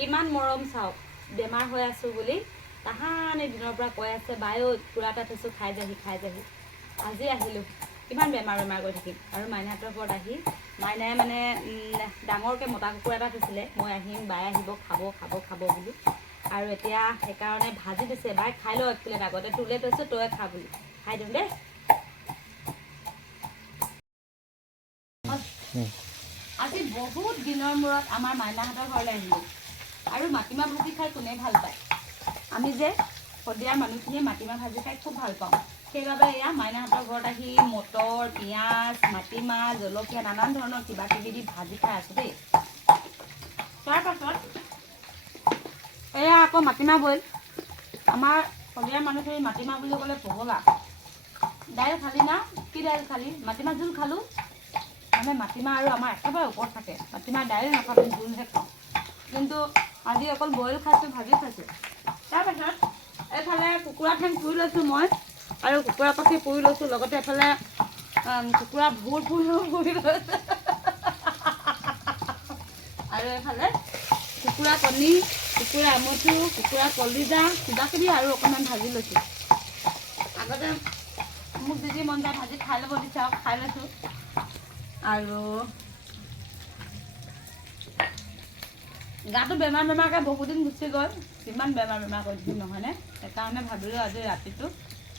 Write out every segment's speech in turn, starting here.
কিমান মৰম চাওক বেমাৰ হৈ আছোঁ বুলি তাহানি দিনৰ পৰা কৈ আছে বায়ো কুকুৰা এটা থৈছোঁ খাই যাহি খাই যাহি আজি আহিলোঁ কিমান বেমাৰ বেমাৰ কৰি থাকিম। আৰু মাইনাহঁতৰ ঘৰত আহি মাইনাই মানে ডাঙৰকৈ মতা কুকুৰা এটা থৈছিলে মই আহিম বাই আহিব খাব খাব খাব বুলি। আৰু এতিয়া সেইকাৰণে ভাজি দিছে বাই খাই লওঁ এক প্লেট আগতে তোলে থৈছোঁ তই খা বুলি। খাই দিওঁ দেই আজি বহুত দিনৰ মূৰত আমাৰ মাইনাহঁতৰ ঘৰলৈ আহিলোঁ। আৰু মাটিমাহ ভাজি খাই কোনে ভাল পায়? আমি যে শদিয়াৰ মানুহখিনিয়ে মাটিমাহ ভাজি খাই খুব ভাল পাওঁ। সেইবাবে এয়া মাইনাহঁতৰ ঘৰত আহি মটৰ পিঁয়াজ মাটিমাহ জলকীয়া নানান ধৰণৰ কিবা কিবি দি ভাজি খাই আছোঁ দেই। তাৰপাছত এয়া আকৌ মাটিমাহ বইল। আমাৰ শদিয়াৰ মানুহখিনি মাটিমাহ বুলি ক'লে পগলা। দাইল খালি না কি দাইল খালি? মাটিমাহ জোল খালোঁ। মানে মাটিমাহ আৰু আমাৰ একেবাৰে ওপৰত থাকে। মাটিমাহ দাইল নাখাওঁ জোলহে খাওঁ। কিন্তু আজি অকল বইল খাইছোঁ, ভাজি খাইছোঁ। তাৰপাছত এইফালে কুকুৰা ঠেং পুৰি লৈছোঁ মই, আৰু কুকুৰা পাখি পুৰি লৈছোঁ, লগতে এফালে কুকুৰা ভূৰ পুৰিও পুৰি লৈছোঁ। আৰু এইফালে কুকুৰা কণী, কুকুৰা আমঠু, কুকুৰা কলিজা কিবা কিবি আৰু অকণমান ভাজি লৈছোঁ। আগতে মোক যি মন যায় ভাজি খাই ল'ব দিছে আৰু খাই লৈছোঁ। আৰু গাটো বেমাৰ বেমাৰকৈ বহুদিন গুচি গ'ল। কিমান বেমাৰ বেমাৰ কৰিছোঁ নহয়নে সেইকাৰণে ভাবিলোঁ আজি ৰাতিটো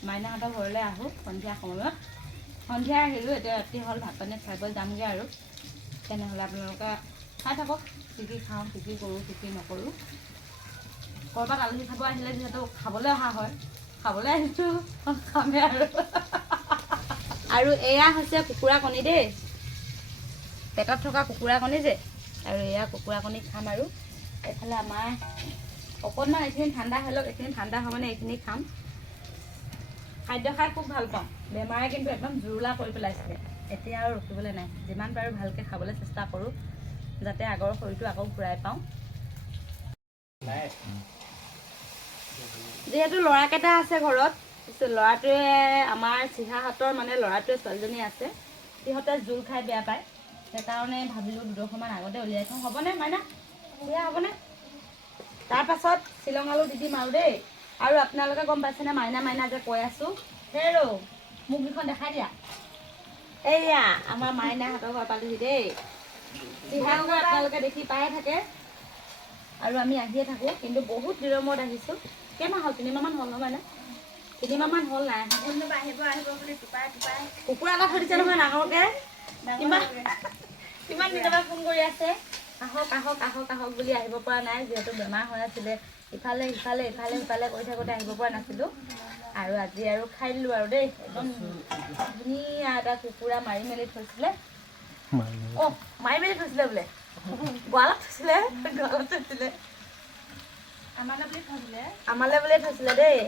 মাইনাহঁতৰ ঘৰলৈ আহোঁ সন্ধিয়া সময়ত। সন্ধিয়া আহিলোঁ এতিয়া ৰাতি হ'ল ভাত পানী খাই বৈ যামগৈ আৰু। তেনেহ'লে আপোনালোকে চাই থাকক কি কি খাওঁ কি কি কৰোঁ কি কি নকৰোঁ। ক'ৰবাত আলহী খাব আহিলে যিহেতু খাবলৈ অহা হয় খাবলৈ আহিছোঁ খামেই আৰু। আৰু এয়া হৈছে কুকুৰা কণী দেই। পেটত থকা কুকুৰা কণী যে। আৰু এয়া কুকুৰা কণী খাম আৰু। এইফালে আমাৰ অকণমান এইখিনি ঠাণ্ডা হৈ লওক এইখিনি ঠাণ্ডা হয় মানে এইখিনি খাম। খাদ্য খাই খুব ভাল পাওঁ। বেমাৰে কিন্তু একদম জুৰুলা কৰি পেলাইছিলে। এতিয়া আৰু ৰখিবলৈ নাই। যিমান পাৰোঁ ভালকৈ খাবলৈ চেষ্টা কৰোঁ যাতে আগৰ শৰীৰটো আকৌ ঘূৰাই পাওঁ। যিহেতু ল'ৰাকেইটা আছে ঘৰত ল'ৰাটোৱে আমাৰ চিহাহঁতৰ মানে ল'ৰাটোৱে ছোৱালীজনী আছে সিহঁতে জোল খাই বেয়া পায়। সেইকাৰণে ভাবিলোঁ দুডোখৰমান আগতে উলিয়াই থওঁ। হ'বনে মাইনা? সেয়া হ'বনে? তাৰপাছত শ্বিলং আলু দি দিম আৰু দেই। আৰু আপোনালোকে গম পাইছেনে মাইনা মাইনা যে কৈ আছোঁ? হেৰৌ মোক কেইখন দেখাই দিয়া। এইয়া আমাৰ মাইনাহঁতৰ ঘৰ পালোহি দেই। চিহাহঁতৰ আপোনালোকে দেখি পায়ে থাকে। আৰু আমি আহিয়ে থাকোঁ কিন্তু বহুত দিনৰ মূৰত আহিছোঁ। কেইমাহ হ'ল? তিনিমাহমান হ'ল নহয় মাইনা? তিনিমাহমান হ'ল নাই। কুকুৰা এটা থৈ দিছে নহয় ডাঙৰকে। কিমান দিনৰ পৰা ফোন কৰি আছে। আহক আহক আহক আহক বুলি আহিব পৰা নাই যিহেতু বেমাৰ হৈ আছিলে। ইফালে সিফালে ইফালে সিফালে কৰি থাকোঁতে আহিব পৰা নাছিলোঁ। আৰু আজি আৰু খাই দিলোঁ আৰু দেই। একদম ধুনীয়া এটা কুকুৰা মাৰি মেলি থৈছিলে। অ মাৰি মেলি থৈছিলে বোলে। গঁৰালত থৈছিলে গঁৰালত থৈছিলে। আমালৈ বুলি থৈছিলে আমালৈ বোলে থৈছিলে দেই।